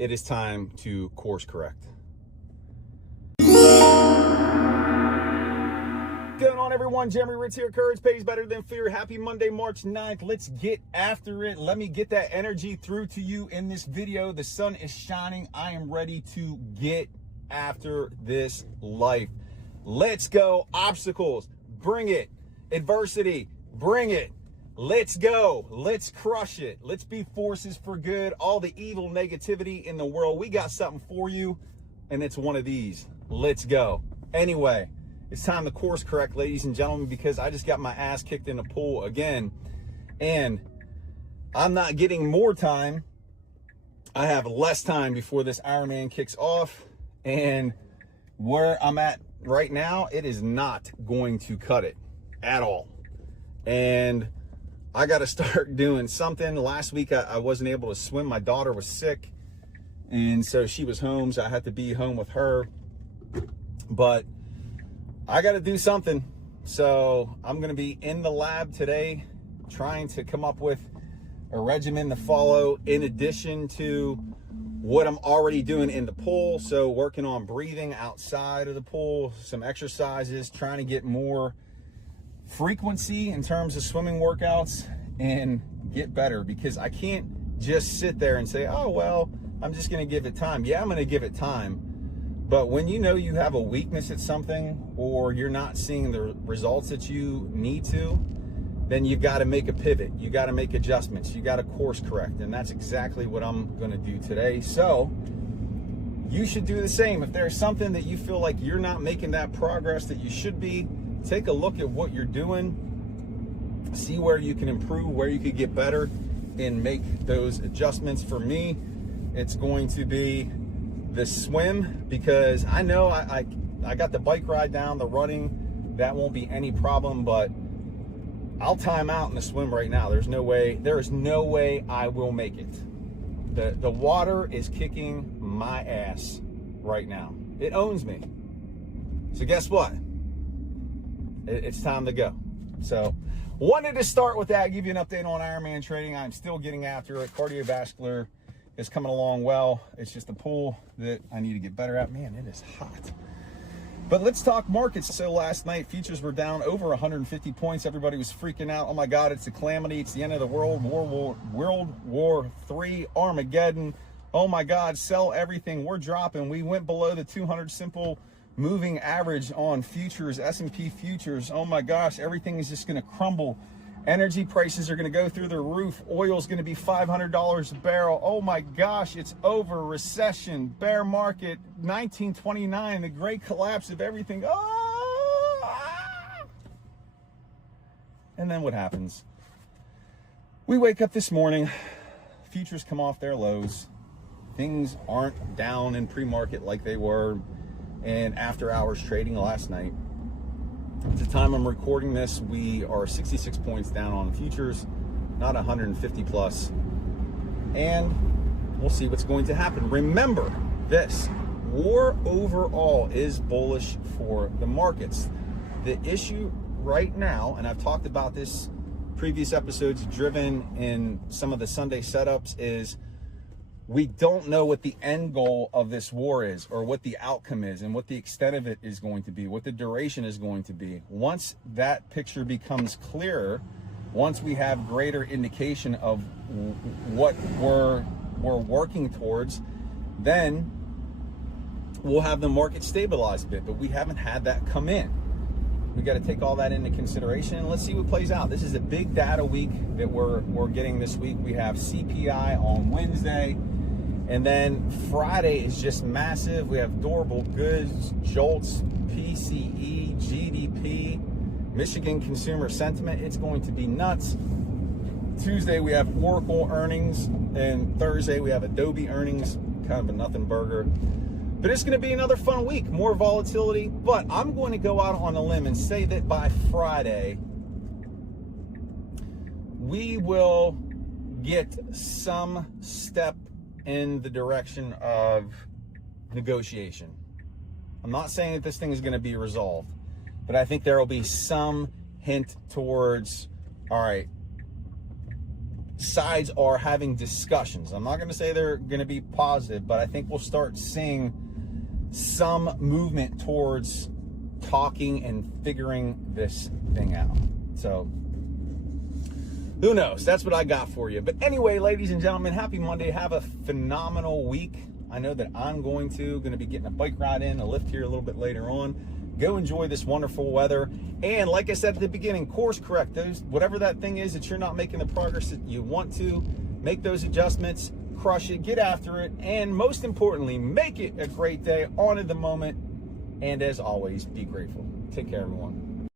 it is time to course correct. What's going on, everyone? Jeremy Ritz here. Courage pays better than fear. Happy Monday, March 9th. Let's get after it. Let me get that energy through to you in this video. The sun is shining. I am ready to get after this life. Let's go. Obstacles, bring it. Adversity, bring it. Let's go. Let's crush it. Let's be forces for good. All the evil negativity in the world, we got something for you, and it's one of these. Let's go. Anyway, it's time to course correct, ladies and gentlemen, because I just got my ass kicked in the pool again, and I'm not getting more time. I have less time before this Ironman kicks off, and where I'm at right now, it is not going to cut it at all. And I got to start doing something. Last week, I wasn't able to swim. My daughter was sick, and so she was home, so I had to be home with her. But I got to do something. So I'm going to be in the lab today trying to come up with a regimen to follow in addition to what I'm already doing in the pool. So working on breathing outside of the pool, some exercises, trying to get more frequency in terms of swimming workouts and get better, because I can't just sit there and say, oh, well, I'm just going to give it time. Yeah, I'm going to give it time. But when you know you have a weakness at something, or you're not seeing the results that you need to, then you've got to make a pivot. You got to make adjustments. You got to course correct. And that's exactly what I'm going to do today. So you should do the same. If there's something that you feel like you're not making that progress that you should be, take a look at what you're doing, see where you can improve, where you could get better, and make those adjustments. For me, it's going to be the swim, because I know I got the bike ride down, the running, that won't be any problem, but I'll time out in the swim right now. There is no way I will make it. The water is kicking my ass right now. It owns me. So guess what? It's time to go. So wanted to start with that, give you an update on Ironman training. I'm still getting after it. Cardiovascular is coming along well. It's just the pool that I need to get better at. Man, it is hot. But let's talk markets. So last night, futures were down over 150 points. Everybody was freaking out. Oh my God, it's a calamity. It's the end of the world. World War III, Armageddon. Oh my God, sell everything. We're dropping. We went below the 200 simple moving average on futures, S&P futures. Oh my gosh, everything is just going to crumble. Energy prices are going to go through the roof. Oil is going to be $500 a barrel. Oh my gosh, it's over. Recession, bear market, 1929, the great collapse of everything. And then what happens? We wake up this morning, futures come off their lows. Things aren't down in pre-market like they were in after hours trading last night. At the time I'm recording this, we are 66 points down on futures, not 150 plus. And we'll see what's going to happen. Remember this, war overall is bullish for the markets. The issue right now, and I've talked about this previous episodes, driven in some of the Sunday setups, is we don't know what the end goal of this war is, or what the outcome is, and what the extent of it is going to be, what the duration is going to be. Once that picture becomes clearer, once we have greater indication of what we're working towards, then we'll have the market stabilize a bit. But we haven't had that come in. We got to take all that into consideration, and let's see what plays out. This is a big data week that we're getting this week. We have CPI on Wednesday. And then Friday is just massive. We have durable goods, JOLTS, PCE, GDP, Michigan consumer sentiment. It's going to be nuts. Tuesday we have Oracle earnings, and Thursday we have Adobe earnings, kind of a nothing burger. But it's going to be another fun week, more volatility. But I'm going to go out on a limb and say that by Friday, we will get some step in the direction of negotiation. I'm not saying that this thing is going to be resolved, but I think there will be some hint towards, all right, sides are having discussions. I'm not going to say they're going to be positive, but I think we'll start seeing some movement towards talking and figuring this thing out. So who knows? That's what I got for you. But anyway, ladies and gentlemen, happy Monday. Have a phenomenal week. I know that I'm going to be getting a bike ride in, a lift here a little bit later on. Go enjoy this wonderful weather. And like I said at the beginning, course correct those, whatever that thing is that you're not making the progress that you want to, make those adjustments, crush it, get after it, and most importantly, make it a great day, honor the moment, and as always, be grateful. Take care, everyone.